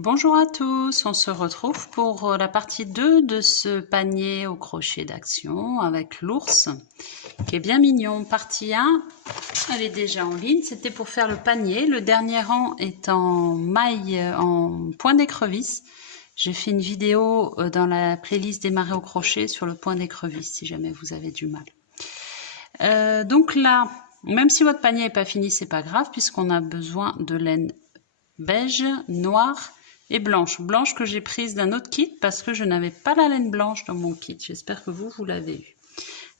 Bonjour à tous, on se retrouve pour la partie 2 de ce panier au crochet d'action avec l'ours qui est bien mignon. Partie 1, elle est déjà en ligne, c'était pour faire le panier. Le dernier rang est en maille, en point d'écrevisse. J'ai fait une vidéo dans la playlist démarrer au crochet sur le point d'écrevisse si jamais vous avez du mal. Donc là, même si votre panier n'est pas fini, c'est pas grave puisqu'on a besoin de laine beige, noire et blanche. Blanche que j'ai prise d'un autre kit parce que je n'avais pas la laine blanche dans mon kit. J'espère que vous l'avez eu.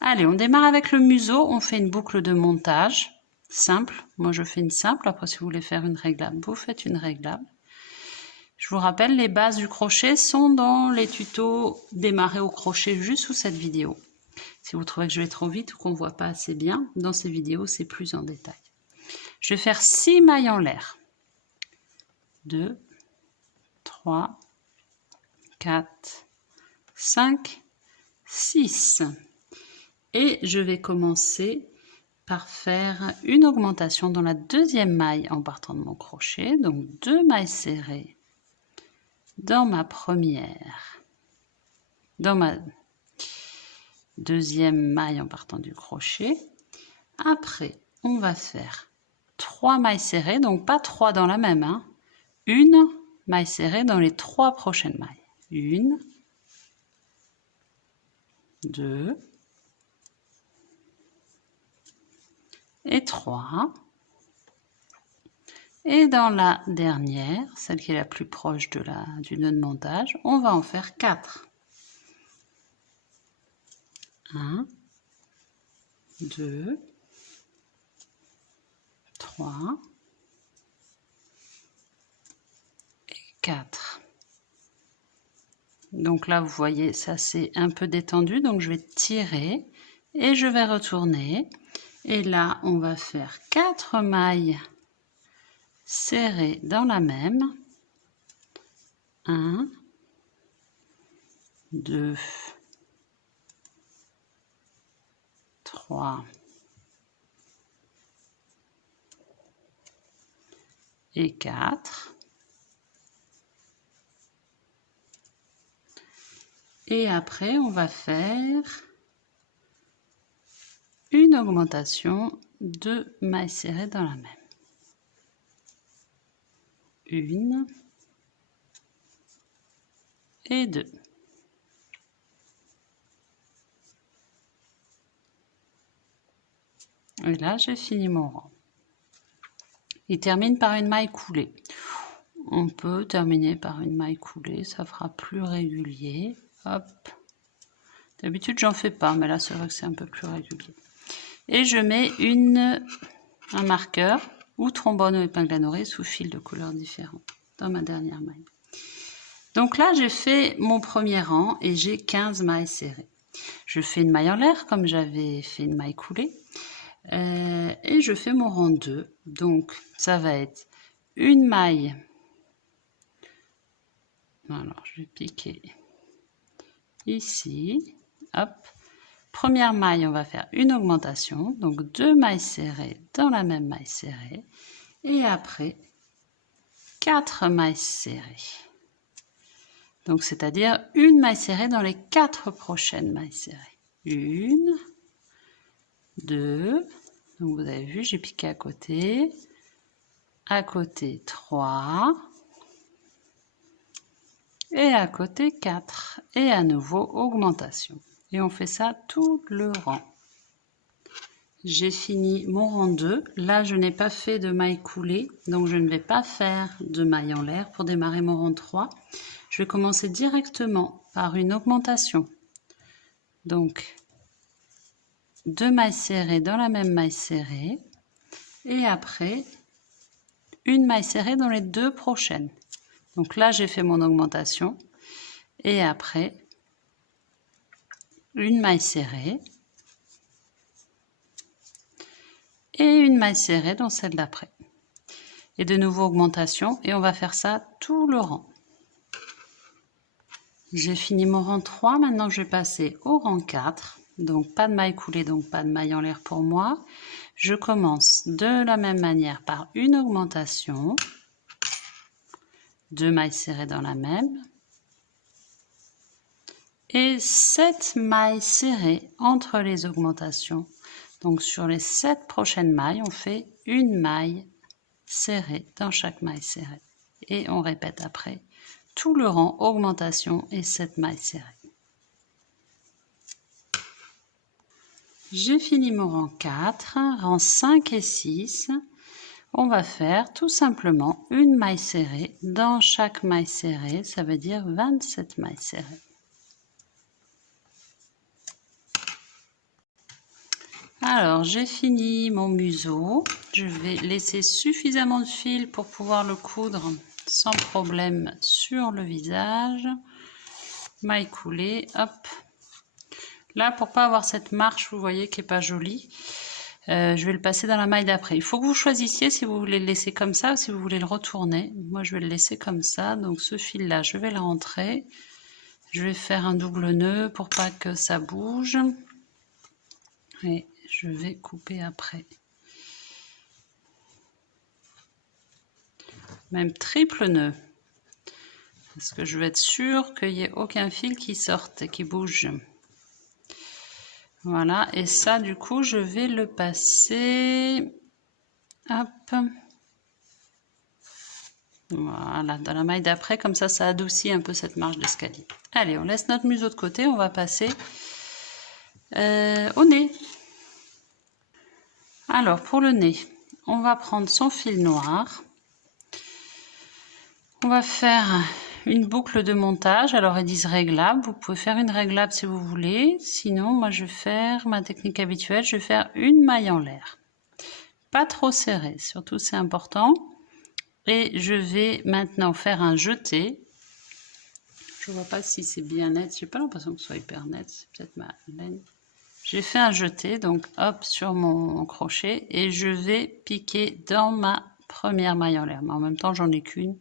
Allez, on démarre avec le museau. On fait une boucle de montage simple. Moi, je fais une simple. Après, si vous voulez faire une réglable, vous faites une réglable. Je vous rappelle, les bases du crochet sont dans les tutos démarrer au crochet juste sous cette vidéo. Si vous trouvez que je vais trop vite ou qu'on ne voit pas assez bien, dans ces vidéos, c'est plus en détail. Je vais faire 6 mailles en l'air. 2, 3, 4, 5, 6. Et je vais commencer par faire une augmentation dans la deuxième maille en partant de mon crochet. Donc 2 mailles serrées dans ma première, dans ma deuxième maille en partant du crochet. Après, on va faire 3 mailles serrées, donc pas 3 dans la même, hein. Une maille serrée dans les 3 prochaines mailles. 1, 2 et 3. Et dans la dernière, celle qui est la plus proche de du nœud de montage, on va en faire 4. 1, 2, 3 et 4. Donc là, vous voyez, ça c'est un peu détendu, donc je vais tirer et je vais retourner. Et là, on va faire 4 mailles serrées dans la même. 1, 2, 3 et 4. Et après, on va faire une augmentation de mailles serrées dans la même. 1 et 2. Et là, j'ai fini mon rang. Il termine par une maille coulée. On peut terminer par une maille coulée, ça fera plus régulier. Hop. D'habitude, j'en fais pas, mais là, c'est vrai que c'est un peu plus régulier. Et je mets un marqueur ou trombone ou épingle à nourrir sous fil de couleurs différentes dans ma dernière maille. Donc là, j'ai fait mon premier rang et j'ai 15 mailles serrées. Je fais une maille en l'air comme j'avais fait une maille coulée. Et je fais mon rang 2. Donc, ça va être une maille. Alors, je vais piquer ici. Hop. Première maille, on va faire une augmentation. Donc, 2 mailles serrées dans la même maille serrée. Et après, 4 mailles serrées. Donc, c'est-à-dire une maille serrée dans les 4 prochaines mailles serrées. 1, 2, donc vous avez vu, j'ai piqué à côté 3, et à côté 4, et à nouveau augmentation. Et on fait ça tout le rang. J'ai fini mon rang 2. Là, je n'ai pas fait de maille coulée, donc je ne vais pas faire de maille en l'air pour démarrer mon rang 3. Je vais commencer directement par une augmentation. Donc, 2 mailles serrées dans la même maille serrée. Et après, une maille serrée dans les 2 prochaines. Donc là, j'ai fait mon augmentation. Et après, une maille serrée. Et une maille serrée dans celle d'après. Et de nouveau augmentation. Et on va faire ça tout le rang. J'ai fini mon rang 3. Maintenant, je vais passer au rang 4. Donc, pas de maille coulée, donc pas de maille en l'air pour moi. Je commence de la même manière par une augmentation. 2 mailles serrées dans la même et 7 mailles serrées entre les augmentations. Donc sur les 7 prochaines mailles, on fait une maille serrée dans chaque maille serrée. Et on répète après tout le rang augmentation et 7 mailles serrées. J'ai fini mon rang 4, rang 5 et 6. On va faire tout simplement une maille serrée dans chaque maille serrée, ça veut dire 27 mailles serrées. Alors, j'ai fini mon museau. Je vais laisser suffisamment de fil pour pouvoir le coudre sans problème sur le visage. Maille coulée, hop. Là, pour pas avoir cette marche, vous voyez, qui est pas jolie, je vais le passer dans la maille d'après. Il faut que vous choisissiez si vous voulez le laisser comme ça ou si vous voulez le retourner. Moi, je vais le laisser comme ça. Donc, ce fil-là, je vais le rentrer. Je vais faire un double nœud pour pas que ça bouge. Et je vais couper après. Même triple nœud. Parce que je veux être sûre qu'il n'y ait aucun fil qui sorte et qui bouge. Voilà, et ça, du coup, je vais le passer. Hop. Voilà, dans la maille d'après, comme ça adoucit un peu cette marche d'escalier. Allez, on laisse notre museau de côté, on va passer au nez. Alors, pour le nez, on va prendre son fil noir. On va faire une boucle de montage. Alors, ils disent réglable. Vous pouvez faire une réglable si vous voulez. Sinon, moi, je vais faire ma technique habituelle. Je vais faire une maille en l'air. Pas trop serré, surtout c'est important. Et je vais maintenant faire un jeté. Je vois pas si c'est bien net. J'ai pas l'impression que ce soit hyper net. C'est peut-être ma laine. J'ai fait un jeté, donc hop, sur mon crochet. Et je vais piquer dans ma première maille en l'air. Mais en même temps, j'en ai qu'une.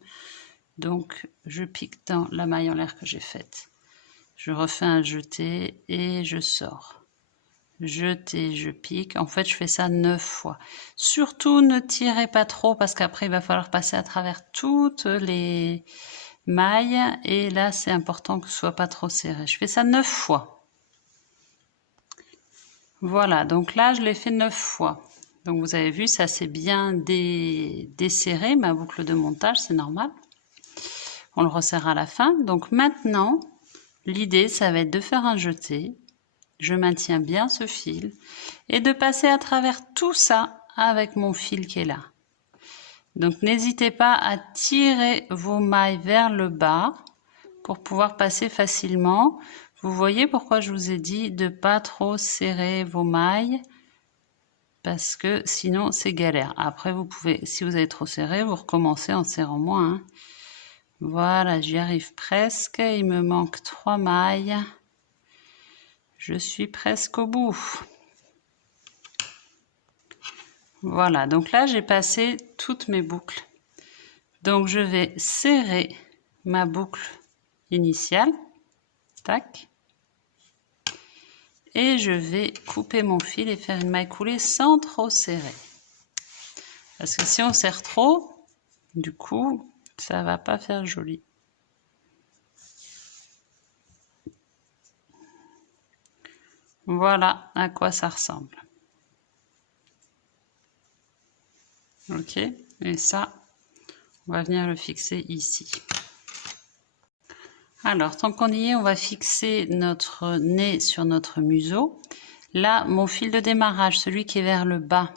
Donc, je pique dans la maille en l'air que j'ai faite. Je refais un jeté et je sors. Jeté, je pique. En fait, je fais ça 9 fois. Surtout, ne tirez pas trop parce qu'après, il va falloir passer à travers toutes les mailles. Et là, c'est important que ce soit pas trop serré. Je fais ça 9 fois. Voilà, donc là, je l'ai fait 9 fois. Donc, vous avez vu, ça s'est bien desserré, ma boucle de montage, c'est normal. On le resserre à la fin. Donc maintenant, l'idée, ça va être de faire un jeté. Je maintiens bien ce fil et de passer à travers tout ça avec mon fil qui est là. Donc n'hésitez pas à tirer vos mailles vers le bas pour pouvoir passer facilement. Vous voyez pourquoi je vous ai dit de pas trop serrer vos mailles parce que sinon c'est galère. Après vous pouvez, si vous avez trop serré, vous recommencez en serrant moins. Hein. Voilà, j'y arrive presque. Il me manque 3 mailles. Je suis presque au bout. Voilà, donc là, j'ai passé toutes mes boucles. Donc, je vais serrer ma boucle initiale. Tac. Et je vais couper mon fil et faire une maille coulée sans trop serrer. Parce que si on serre trop, du coup, ça va pas faire joli. Voilà à quoi ça ressemble. Ok, et ça, on va venir le fixer ici. Alors, tant qu'on y est, on va fixer notre nez sur notre museau. Là, mon fil de démarrage, celui qui est vers le bas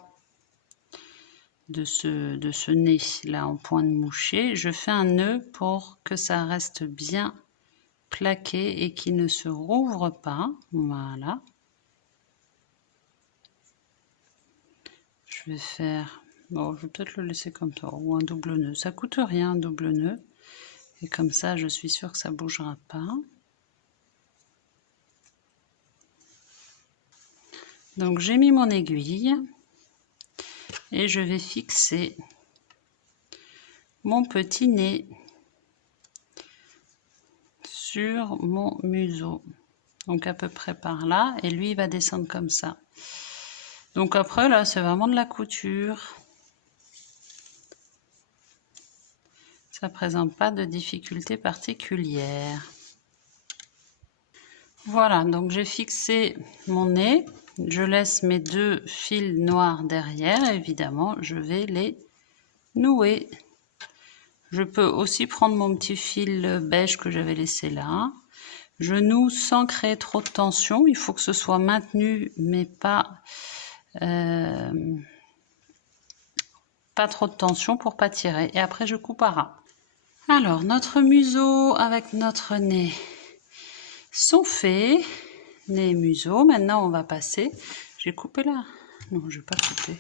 de ce nez, là, en point de moucher, je fais un nœud pour que ça reste bien plaqué et qu'il ne se rouvre pas. Voilà. Je vais faire... Bon, je vais peut-être le laisser comme ça, ou un double nœud. Ça coûte rien, un double nœud. Et comme ça, je suis sûre que ça ne bougera pas. Donc, j'ai mis mon aiguille. Et je vais fixer mon petit nez sur mon museau. Donc, à peu près par là. Et lui, il va descendre comme ça. Donc, après, là, c'est vraiment de la couture. Ça ne présente pas de difficulté particulière. Voilà, donc j'ai fixé mon nez. Je laisse mes 2 fils noirs derrière. Évidemment, je vais les nouer. Je peux aussi prendre mon petit fil beige que j'avais laissé là. Je noue sans créer trop de tension. Il faut que ce soit maintenu, mais pas trop de tension pour pas tirer. Et après, je coupe à ras. Alors, notre museau avec notre nez sont faits. Nez et museau. Maintenant, on va passer. J'ai coupé là. Non, je n'ai pas coupé.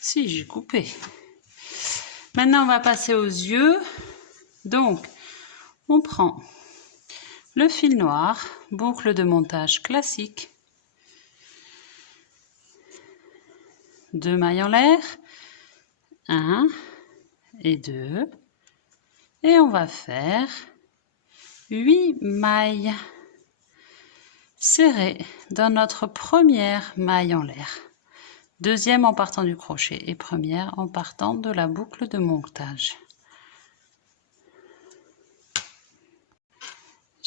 Si, j'ai coupé. Maintenant, on va passer aux yeux. Donc, on prend le fil noir, boucle de montage classique, 2 mailles en l'air, 1 et 2, et on va faire 8 mailles serrées dans notre première maille en l'air, deuxième en partant du crochet et première en partant de la boucle de montage.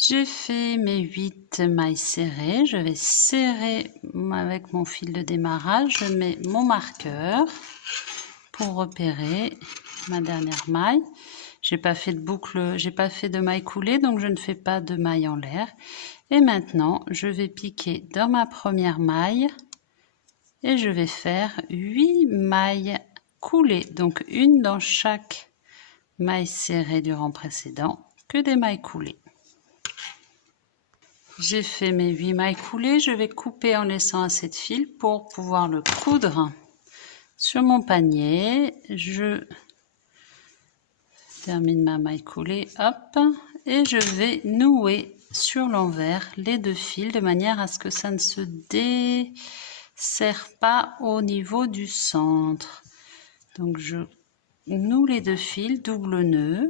J'ai fait mes 8 mailles serrées. Je vais serrer avec mon fil de démarrage. Je mets mon marqueur pour repérer ma dernière maille. J'ai pas fait de boucle, j'ai pas fait de maille coulée, donc je ne fais pas de maille en l'air. Et maintenant, je vais piquer dans ma première maille et je vais faire 8 mailles coulées. Donc une dans chaque maille serrée du rang précédent, que des mailles coulées. J'ai fait mes 8 mailles coulées, je vais couper en laissant assez de fil pour pouvoir le coudre sur mon panier. Je termine ma maille coulée, hop, et je vais nouer sur l'envers les 2 fils de manière à ce que ça ne se desserre pas au niveau du centre. Donc je noue les 2 fils, double nœud.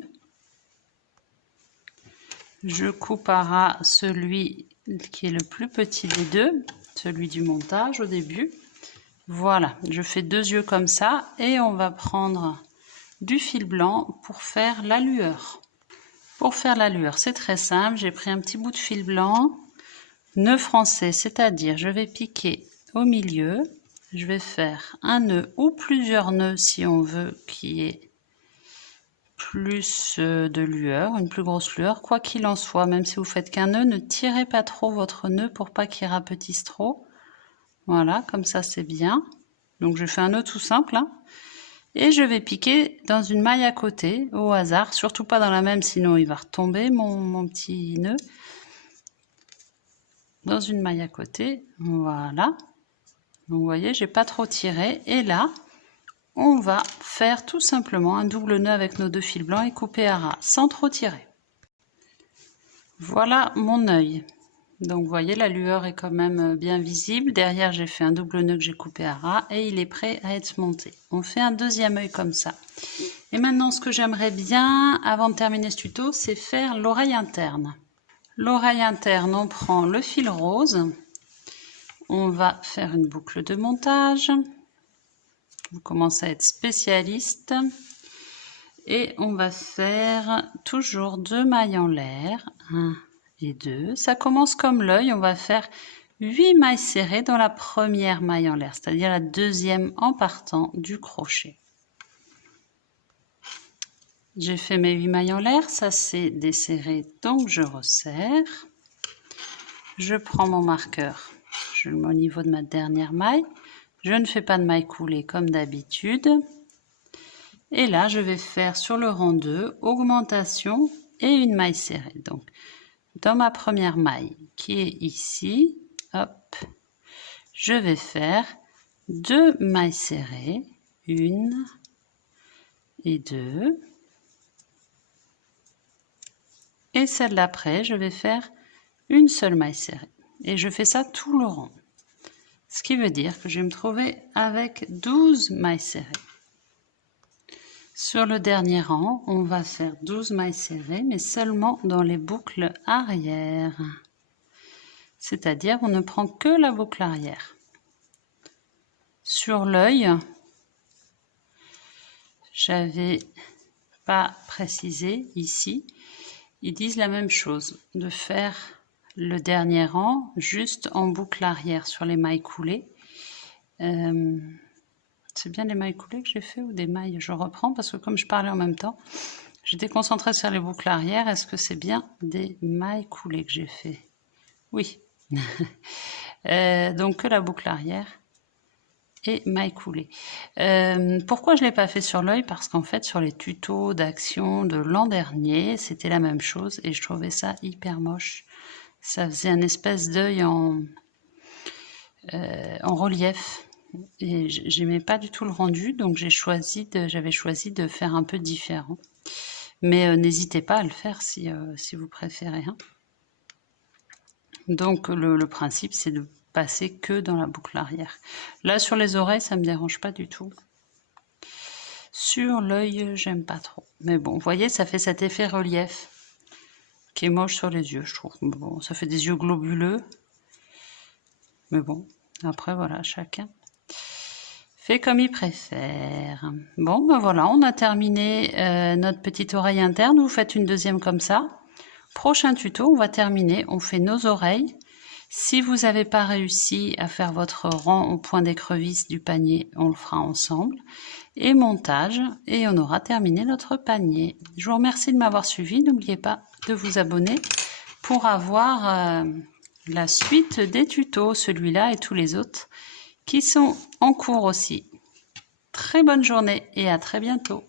Je coupe à ras celui qui est le plus petit des deux, celui du montage au début. Voilà, je fais 2 yeux comme ça et on va prendre du fil blanc pour faire la lueur. Pour faire la lueur, c'est très simple, j'ai pris un petit bout de fil blanc, nœud français, c'est-à-dire je vais piquer au milieu, je vais faire un nœud ou plusieurs nœuds si on veut qu'il y ait plus de lueur, une plus grosse lueur. Quoi qu'il en soit, même si vous faites qu'un nœud, ne tirez pas trop votre nœud pour pas qu'il rapetisse trop. Voilà, comme ça c'est bien. Donc je fais un nœud tout simple, hein, et je vais piquer dans une maille à côté au hasard, surtout pas dans la même, sinon il va retomber mon petit nœud. Dans une maille à côté, voilà. Donc vous voyez, j'ai pas trop tiré, et là on va faire tout simplement un double nœud avec nos 2 fils blancs et couper à ras sans trop tirer. Voilà mon œil. Donc vous voyez, la lueur est quand même bien visible. Derrière, j'ai fait un double nœud que j'ai coupé à ras et il est prêt à être monté. On fait un deuxième œil comme ça. Et maintenant, ce que j'aimerais bien, avant de terminer ce tuto, c'est faire l'oreille interne. L'oreille interne, on prend le fil rose. On va faire une boucle de montage. Vous commencez à être spécialiste. Et on va faire toujours 2 mailles en l'air. 1 et 2. Ça commence comme l'œil. On va faire 8 mailles serrées dans la première maille en l'air, c'est-à-dire la deuxième en partant du crochet. J'ai fait mes 8 mailles en l'air. Ça s'est desserré, donc je resserre. Je prends mon marqueur. Je le mets au niveau de ma dernière maille. Je ne fais pas de maille coulée comme d'habitude. Et là, je vais faire sur le rang 2, augmentation et une maille serrée. Donc, dans ma première maille qui est ici, hop, je vais faire 2 mailles serrées, 1 et 2. Et celle d'après, je vais faire une seule maille serrée. Et je fais ça tout le rang. Ce qui veut dire que je vais me trouver avec 12 mailles serrées. Sur le dernier rang, on va faire 12 mailles serrées, mais seulement dans les boucles arrière. C'est-à-dire, on ne prend que la boucle arrière. Sur l'œil, j'avais pas précisé ici. Ils disent la même chose, de faire le dernier rang juste en boucle arrière sur les mailles coulées. C'est bien des mailles coulées que j'ai fait ou des mailles? Je reprends parce que comme je parlais en même temps, j'étais concentrée sur les boucles arrière. Est-ce que c'est bien des mailles coulées que j'ai fait? Oui. Donc que la boucle arrière et mailles coulées. Pourquoi je ne l'ai pas fait sur l'œil? Parce qu'en fait sur les tutos d'action de l'an dernier, c'était la même chose et je trouvais ça hyper moche. Ça faisait un espèce d'œil en relief et j'aimais pas du tout le rendu, donc j'avais choisi de faire un peu différent. Mais n'hésitez pas à le faire si vous préférez. Hein. Donc le principe c'est de passer que dans la boucle arrière. Là sur les oreilles ça me dérange pas du tout. Sur l'œil j'aime pas trop. Mais bon, vous voyez, ça fait cet effet relief qui est moche sur les yeux, je trouve. Bon, ça fait des yeux globuleux. Mais bon, après voilà, chacun fait comme il préfère. Bon, ben voilà, on a terminé notre petite oreille interne. Vous faites une deuxième comme ça. Prochain tuto, on va terminer. On fait nos oreilles. Si vous n'avez pas réussi à faire votre rang au point d'écrevisse du panier, on le fera ensemble. Et montage, et on aura terminé notre panier. Je vous remercie de m'avoir suivi. N'oubliez pas de vous abonner pour avoir la suite des tutos, celui-là et tous les autres qui sont en cours aussi. Très bonne journée et à très bientôt.